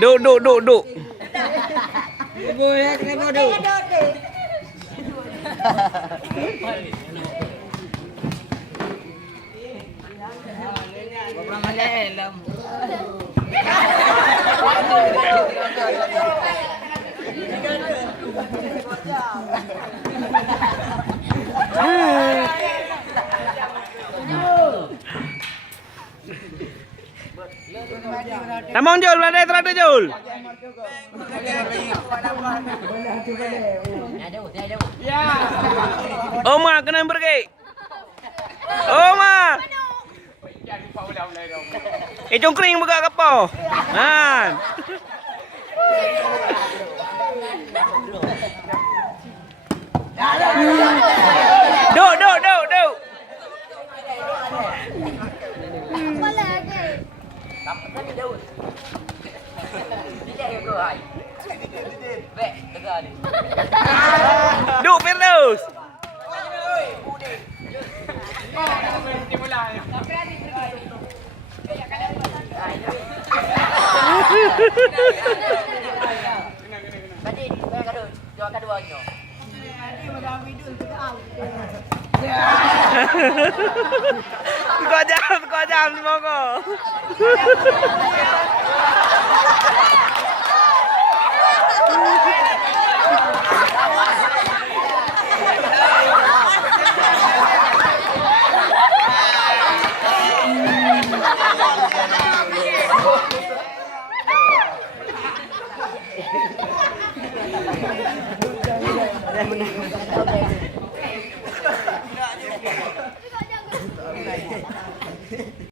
Duk. Boleh kena duk. Orang Malaysia. Tamon Jul, ada terada Jul. Oma kena pergi. Oma. Cungkring buka kapal. Han. Duk. Duk Firdaus. Tadi yang kedua, jual keduanya. Kau jam semoga.